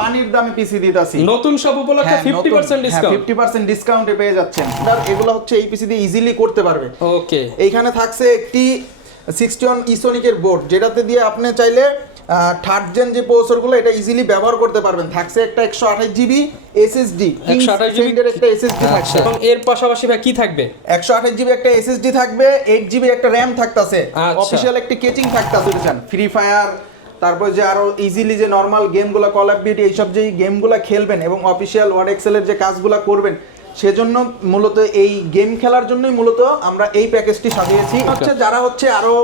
পানির দামে পিসি দিতাছি নতুন সব উপলক্ষে 50% ডিসকাউন্ট 50% ডিসকাউন্টে পেয়ে যাচ্ছেন। আর এগুলো হচ্ছে এই পিসি দিয়ে ইজিলি করতে পারবে। ওকে, এইখানে থাকছে একটি 61 ইসোনিকের বোর্ড, যেটাতে দিয়ে আপনি চাইলে থার্ড জেন যে প্রসেসরগুলো এটা ইজিলি ব্যবহার করতে পারবেন। থাকছে একটা 128 জিবি এসএসডি, 128 GB এর একটা এসএসডি থাকছে, এবং এর পাশাপাশি ভাই কি থাকবে? 128 জিবি একটা এসএসডি থাকবে, 8 জিবি একটা র‍্যাম থাকতাছে, আচ্ছা। অফিশিয়াল একটা কেচিং থাকতাছে। বুঝছেন, ফ্রি ফায়ার, তারপর যে আরো ইজিলি যে নরমাল গেমগুলো, কল অফ ডিউটি, এইসব যে গেমগুলো খেলবেন এবং অফিশিয়াল ওয়ার্ড এক্সেলের যে কাজগুলো করবেন, সেজন্য মূলত এই গেম খেলার জন্যই মূলত আমরা এই প্যাকেজটি সাজিয়েছি। হচ্ছে যারা হচ্ছে আরো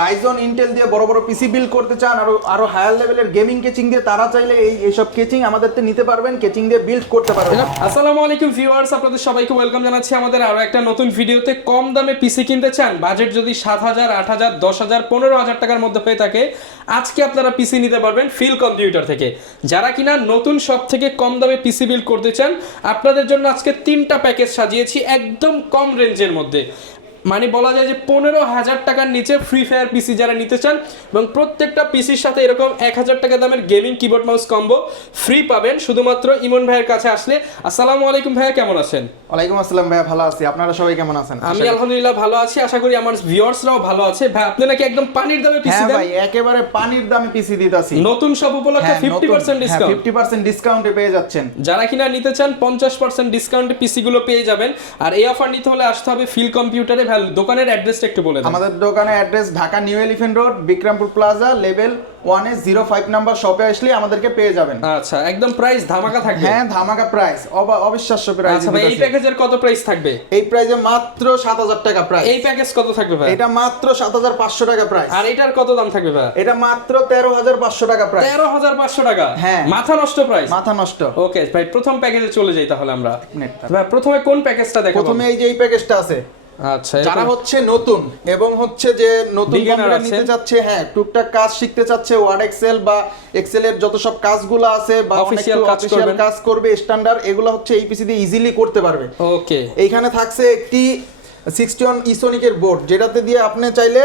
রাইজন ইন্টেল দিয়ে বড় বড় পিসি বিল্ড করতে চান, আরো হায়ার লেভেলের গেমিং কেচিং দিয়ে, তারা চাইলে এইসব কেচিং আমাদের নিতে পারবেন, কেচিং দিয়ে বিল্ড করতে পারবেন। আসসালামু আলাইকুম ভিউয়ার্স, আপনাদের সবাইকে ওয়েলকাম জানাচ্ছি আমাদের আরো একটা নতুন ভিডিওতে। কম দামে পিসি কিনতে চান, বাজেট যদি 7,000, 8,000, 10,000, 15,000 টাকার মধ্যে হয়ে থাকে, আজকে আপনারা পিসি নিতে পারবেন ফিল কম্পিউটার থেকে। যারা কিনা নতুন সব থেকে কম দামে পিসি বিল্ড করতে চান, আপনাদের জন্য আজকে 3টা প্যাকেজ সাজিয়েছি একদম কম রেঞ্জের মধ্যে। মানে বলা যায় যে 15,000 টাকার নিচে ফ্রি ফায়ার পিসি যারা নিতে চান, এবং প্রত্যেকটা পিসির সাথে এরকম 1,000 টাকা দামের gaming keyboard mouse combo free পাবেন শুধুমাত্র ইমন ভাইয়ের কাছে আসলে। আসসালামু আলাইকুম ভাইয়া, কেমন আছেন? ওয়ালাইকুম আসসালাম ভাইয়া, ভালো আছি। আপনারা সবাই কেমন আছেন? আমি আলহামদুলিল্লাহ ভালো আছি, আশা করি আমার ভিউয়ার্সরাও ভালো আছে। ভাই আপনি নাকি একদম পানির দামে পিসি দেন? হ্যাঁ ভাই, একেবারে পানির দামে পিসি দিতাছি। নতুন সব উপলক্ষে 50% ডিসকাউন্ট 50% ডিসকাউন্টে পেয়ে যাচ্ছেন। যারা কিনা নিতে চান 50% ডিসকাউন্টে পিসি গুলো পেয়ে যাবেন। আর এই অফার নিতে হলে আসতে হবে ফিল কম্পিউটারে। দোকানের অ্যাড্রেসটা একটু বলে দেন। আমাদের দোকানের address Dhaka new elephant road, Bikrampur plaza, level 1 এ 05 নাম্বার শপে আসলে আমাদেরকে পেয়ে যাবেন। আচ্ছা, একদম প্রাইস ধামাকা থাকবে? হ্যাঁ, ধামাকা প্রাইস, অবিশ্বাস্য প্রাইস। আচ্ছা ভাই, এই প্যাকেজের কত প্রাইস থাকবে? এই প্রাইসে মাত্র 7,000 টাকা প্রাইস। এই প্যাকেজ কত থাকবে ভাই? এটা মাত্র 7,500 টাকা প্রাইস। আর এটার কত দাম থাকবে ভাই? এটা মাত্র 13,500 টাকা প্রাইস। 13,500 টাকা? হ্যাঁ, মাথা নষ্ট প্রাইস, মাথা নষ্ট। ওকে ভাই, প্রথম প্যাকেজে চলে যাই তাহলে আমরা। ভাই প্রথমে কোন প্যাকেজটা দেখাবো? প্রথমে এই যে এই প্যাকেজটা আছে। আচ্ছা, যারা হচ্ছে নতুন এবং হচ্ছে যে নতুন কম্পিউটার নিতে চাচ্ছে, হ্যাঁ টুকটাক কাজ শিখতে চাচ্ছে, ওয়ার্ড এক্সেল বা এক্সেল এর যত সব কাজগুলো আছে বা অফিশিয়াল কাজ করবে স্ট্যান্ডার্ড, এগুলো হচ্ছে এই পিসি দিয়ে ইজিলি করতে পারবে। ওকে, এইখানে থাকছে একটি 61 ইসোনিকের বোর্ড, যেটাতে দিয়ে আপনি চাইলে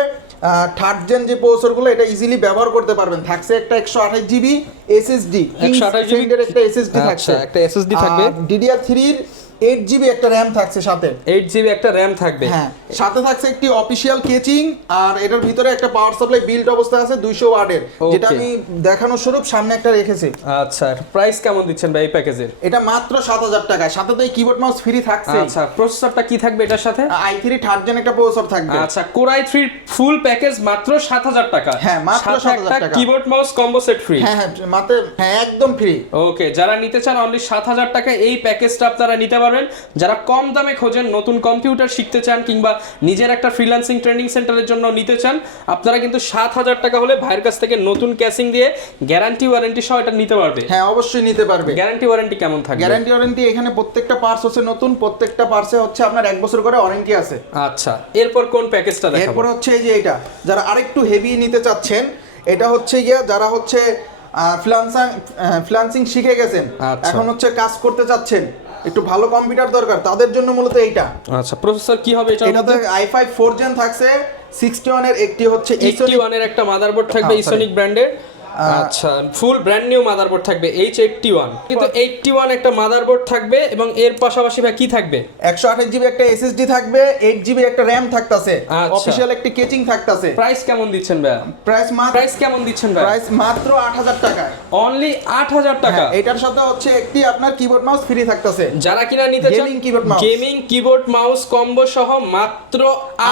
থার্ড জেন যে প্রসেসরগুলো এটা ইজিলি ব্যবহার করতে পারবেন। থাকছে একটা 128 জিবি এসএসডি, 128 GB এর একটা এসএসডি থাকছে, একটা এসএসডি থাকবে, DDR3 এর 8 জিবি একটা র‍্যাম থাকছে সাথে, 8 জিবি একটা র‍্যাম থাকবে। হ্যাঁ, সাথে থাকছে একটি অফিশিয়াল কেচিং, আর এটার ভিতরে একটা পাওয়ার সাপ্লাই বিল্ড অবস্থা আছে 200 ওয়াটের, যেটা আমি দেখানোর স্বরূপ সামনে একটা রেখেছি। আচ্ছা, প্রাইস কেমন দিচ্ছেন ভাই এই প্যাকেজের? এটা মাত্র 7,000 টাকায়, সাথে তো এই কিবোর্ড মাউস ফ্রি থাকছে। আচ্ছা, প্রসেসরটা কি থাকবে এটার সাথে? i3 থার্ড জেন একটা প্রসেসর থাকবে। আচ্ছা, Core i3 ফুল প্যাকেজ মাত্র 7,000 টাকা। হ্যাঁ, মাত্র 7,000 টাকা। Keyboard mouse combo set free. হ্যাঁ হ্যাঁ, মাত্র, হ্যাঁ একদম ফ্রি। ওকে, যারা নিতে চান অনলি 7,000 টাকা এই প্যাকেজটা আপনারা নিতে পারবেন। যারা কম দামে খোঁজেন, নতুন কম্পিউটার শিখতে চান, কিংবা নিজের একটা ফ্রিল্যান্সিং ট্রেনিং সেন্টারের জন্য নিতে চান, আপনারা কিন্তু 7,000 টাকা হলে ভাইয়ের কাছ থেকে নতুন ক্যাসিং দিয়ে গ্যারান্টি ওয়ারেন্টি সহ এটা নিতে পারবে। হ্যাঁ, অবশ্যই নিতে পারবে। গ্যারান্টি ওয়ারেন্টি কেমন থাকবে? গ্যারান্টি ওয়ারেন্টি এখানে প্রত্যেকটা পার্টস হচ্ছে নতুন, প্রত্যেকটা পার্টসে হচ্ছে আপনার 1 বছর করে ওয়ারেন্টি আছে। আচ্ছা, এরপর কোন প্যাকেজটা দেখাবো? এরপর হচ্ছে এই যে এটা, যারা আরেকটু হেভি নিতে চাচ্ছেন, এটা হচ্ছে গিয়া যারা হচ্ছে ফ্রিল্যান্সিং শিখে গেছেন, এখন হচ্ছে কাজ করতে চাচ্ছেন, একটু ভালো কম্পিউটার দরকার, তাদের জন্য মূলত এইটা। আচ্ছা, প্রসেসর কি হবে এটা? এটাতে i5 4 জেন থাকছে, 61 এর একটি হচ্ছে 81 এর একটা মাদারবোর্ড থাকবে ইসোনিক ব্র্যান্ডের। আচ্ছা, ফুল ব্র্যান্ড নিউ মাদারবোর্ড থাকবে H81, কিন্তু 81 একটা মাদারবোর্ড থাকবে, এবং এর পাশাপাশি ভাই কি থাকবে? 128 জিবি একটা এসএসডি থাকবে, 8 জিবি একটা র‍্যাম থাকতাছে, আচ্ছা। অফিশিয়াল একটা কেচিং থাকতাছে। প্রাইস কেমন দিচ্ছেন ভাই? প্রাইস কেমন দিচ্ছেন ভাই? প্রাইস মাত্র 8,000 টাকা। অনলি 8,000 টাকা। এটার সাথে হচ্ছে একটি আপনার কিবোর্ড মাউস ফ্রি থাকতাছে। যারা কিনা নিতে চান গেমিং কিবোর্ড মাউস কম্বো সহ মাত্র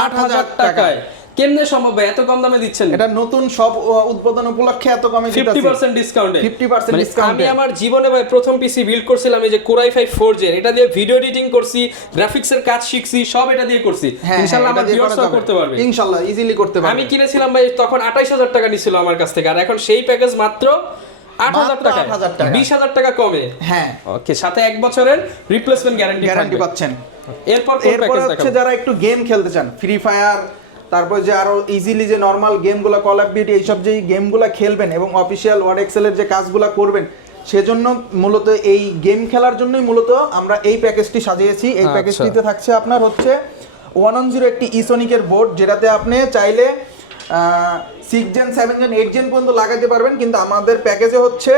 8,000 টাকায়। কেমনে সম্ভব ভাই, এত কম দামে দিচ্ছেন? এটা নতুন সব উদ্বোধন উপলক্ষে এত কমে দিতেছি, 50% ডিসকাউন্টে। 50% ডিসকাউন্টে। আমি আমার জীবনে ভাই প্রথম পিসি বিল্ড করছিলাম এই যে Core i5 4 জেন, এটা দিয়ে ভিডিও এডিটিং করছি, গ্রাফিক্সের কাজ শিখছি, সব এটা দিয়ে করছি। ইনশাআল্লাহ আমার ভিউয়ার্সও করতে পারবে, ইনশাআল্লাহ ইজিলি করতে পারবে। আমি কিনেছিলাম ভাই তখন 28,000 টাকা নিছিল আমার কাছ থেকে, আর এখন সেই প্যাকেজ মাত্র 8,000 টাকা, 20,000 টাকা কমে। হ্যাঁ, ওকে, সাথে 1 বছরের রিপ্লেসমেন্ট গ্যারান্টি পাচ্ছেন। এরপর হচ্ছে যারা একটু গেম খেলতে চান, ফ্রি ফায়ার, তারপর যে আরো ইজিলি যে নরমাল গেমগুলো, কল অফ ডিউটি, এইসব যে গেমগুলো খেলবেন এবং অফিশিয়াল ওয়ার্ড এক্সেলের যে কাজগুলো করবেন, সেজন্য মূলত এই গেম খেলার জন্যই মূলত আমরা এই প্যাকেজটি সাজিয়েছি। এই প্যাকেজটিতে থাকছে আপনার হচ্ছে 110 একটি ইসোনিকের বোর্ড, যেটাতে আপনি চাইলে 6 জেন 7 জেন 8 জেন পর্যন্ত লাগাতে পারবেন, কিন্তু আমাদের প্যাকেজে হচ্ছে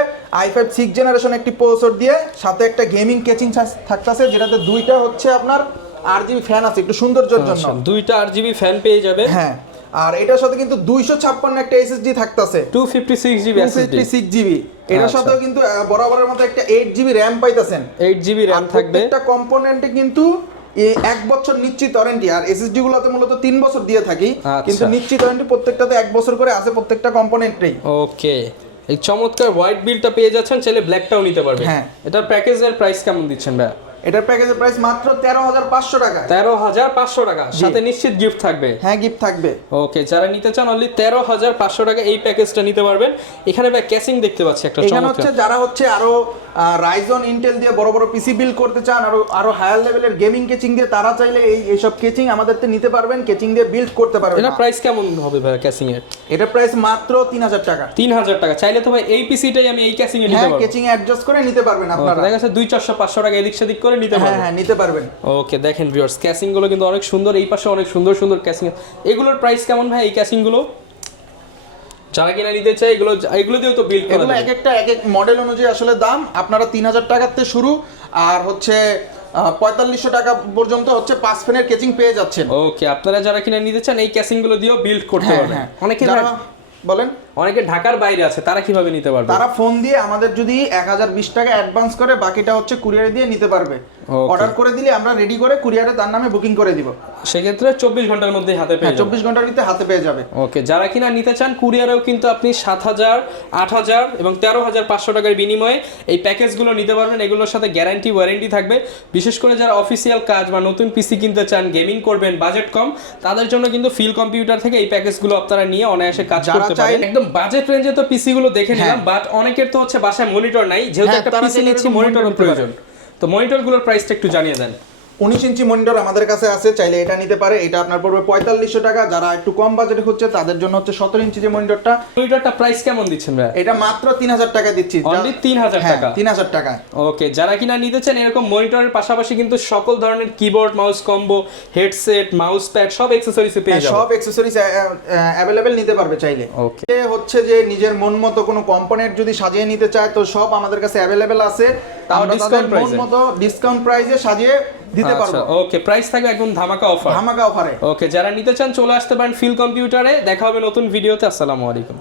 i5 6 জেনারেশন একটি প্রসেসর দিয়ে সাথে একটা গেমিং কেচিং থাকতেছে, যেটাতে দুইটা হচ্ছে আপনার RGB ফ্যান আছে একটু সৌন্দর্যের জন্য। দুইটা RGB ফ্যান পেয়ে যাবে। হ্যাঁ, আর এটার সাথে কিন্তু 256 একটা SSD থাকতেছে, 256GB SSD, 256GB। এটার সাথেও কিন্তু বরাবরের মতো একটা 8GB RAM পাইতেছেন, 8GB RAM থাকবে। প্রত্যেকটা কম্পোনেন্টে কিন্তু 1 বছর নিশ্চিত ওয়ারেন্টি, আর SSD গুলোতে মূলত 3 বছর দিয়ে থাকি, কিন্তু নিশ্চিত ওয়ারেন্টি প্রত্যেকটাতে 1 বছর করে আছে প্রত্যেকটা কম্পোনেন্টেই। ওকে, এই চমৎকার হোয়াইট বিলটা পেয়ে যাচ্ছেন, চাইলে ব্ল্যাকটাও নিতে পারবেন। হ্যাঁ, এটার প্যাকেজের প্রাইস কেমন দিচ্ছেন ভাই? এটার প্যাকেজের প্রাইস মাত্র 13,500 টাকা। 13,500 টাকা, সাথে নিশ্চিত গিফট থাকবে। হ্যাঁ, গিফট থাকবে। ওকে, যারা নিতে চান অনলি 13,500 টাকা এই প্যাকেজটা নিতে পারবেন। এখানে ভাই ক্যাসিং দেখতে পাচ্ছি একটা এখানে চমৎকার। হচ্ছে যারা হচ্ছে আরো রাইজন ইন্টেল দিয়ে বড় বড় পিসি বিল্ড করতে চান, আরো হায়ার লেভেলের গেমিং কেচিং দিয়ে, তারা চাইলে এইসব কেচিং আমাদের নিতে পারবেন, কেচিং দিয়ে বিল্ড করতে পারবেন। এটা প্রাইস কেমন হবে ভাই ক্যাসিং এর? এটা প্রাইস মাত্র 3,000 টাকা। 3,000 টাকা। চাইলে তো ভাই এই পিসিটাই আমি এই ক্যাসিং এ নিতে পারবো। কেচিং অ্যাডজাস্ট করে নিতে পারবেন আপনারা। দেখা যাচ্ছে 200-500 টাকা এদিক সেদিক করে নিতে পারবেন। হ্যাঁ, নিতে পারবেন। ওকে, দেখেন ভিউয়ার্স, ক্যাসিং গুলো কিন্তু অনেক সুন্দর, এই পাশে অনেক সুন্দর সুন্দর ক্যাসিং। এগুলোর প্রাইস কেমন ভাই এই ক্যাসিং গুলো? যারা কিনা নিতে চাই এগুলো দিয়েও তো বিল্ড করা এগুলো যায়। এক এক মডেল অনুযায়ী আসলে দাম। আপনারা 3,000 টাকার থেকে শুরু, আর হচ্ছে 4,500 টাকা পর্যন্ত হচ্ছে 5 ফ্যানের কেচিং পেয়ে যাচ্ছেন। ওকে, আপনারা যারা কিনা নিতে চান এই ক্যাসিং গুলো দিয়েও বিল্ড করতে পারবেন। অনেকে বলেন, অনেকে ঢাকার বাইরে আছে, তারা কিভাবে নিতে পারবে? তারা ফোন দিয়ে আমাদের যদি 1020 টাকা অ্যাডভান্স করে, বাকিটা হচ্ছে কুরিয়ারে দিয়ে নিতে পারবে। অর্ডার করে দিলে আমরা রেডি করে কুরিয়ারে তার নামে বুকিং করে দিব। সেক্ষেত্রে 24 ঘন্টার মধ্যে হাতে পেয়ে যাবে। 24 ঘন্টার ভিতরে হাতে পেয়ে যাবে। ওকে, যারা কিনা নিতে চান কুরিয়ারেও কিন্তু আপনি 7,000, 8,000 এবং 13,500 টাকার বিনিময়ে এই প্যাকেজগুলো নিতে পারবেন। এগুলোর সাথে গ্যারান্টি ওয়ারেন্টি থাকবে। বিশেষ করে যারা অফিসিয়াল কাজ বা নতুন পিসি কিনতে চান, গেমিং করবেন, বাজেট কম, তাদের জন্য কিন্তু ফিল কম্পিউটার থেকে এই প্যাকেজগুলো আপনারা নিয়ে অনায়াসে কাজ করতে পারেন। একদম বাজেট রেঞ্জে তো পিসি গুলো দেখে নিলাম, বাট অনেকের তো হচ্ছে বাসায় মনিটর নাই, যেহেতু একটা পিসি নিচ্ছি মনিটরের প্রয়োজন। তো মনিটরগুলোর প্রাইসটা একটু জানিয়ে দেন। 19 ইঞ্চি মনিটর আমাদের কাছে আছে, চাইলে এটা নিতে পারে। এটা আপনার পড়বে 4,500 টাকা। যারা একটু কম বাজেটে হচ্ছে তাদের জন্য হচ্ছে 17 ইঞ্চি যে মনিটরটা প্রাইস কেমন দিচ্ছেন ভাই? এটা মাত্র 3,000 টাকা দিচ্ছি। অনলি 3,000 টাকা। 3,000 টাকা। ওকে, যারা কিনা নিতে চান এরকম মনিটরের পাশাপাশি কিন্তু সকল ধরনের keyboard, mouse combo, headset, mouse pad সব অ্যাকসেসরিজ পেয়ে যাবেন। সব অ্যাকসেসরিজ अवेलेबल নিতে পারবে চাইলে। ওকে, হচ্ছে যে নিজের মন মতো কোনো কম্পোনেন্ট যদি সাজিয়ে নিতে চায় তো সব আমাদের কাছে अवेलेबल আছে। তাও ডিসকাউন্ট মন মতো ডিসকাউন্ট প্রাইসে সাজিয়ে দিতে পারবো। ওকে, প্রাইস থাকবে একদম ধামাকা অফার। ধামাকা অফারে। ওকে, যারা নিতে চান চলে আসতে পারেন ফিল কম্পিউটারে। দেখা হবে নতুন ভিডিওতে। আসসালামু আলাইকুম।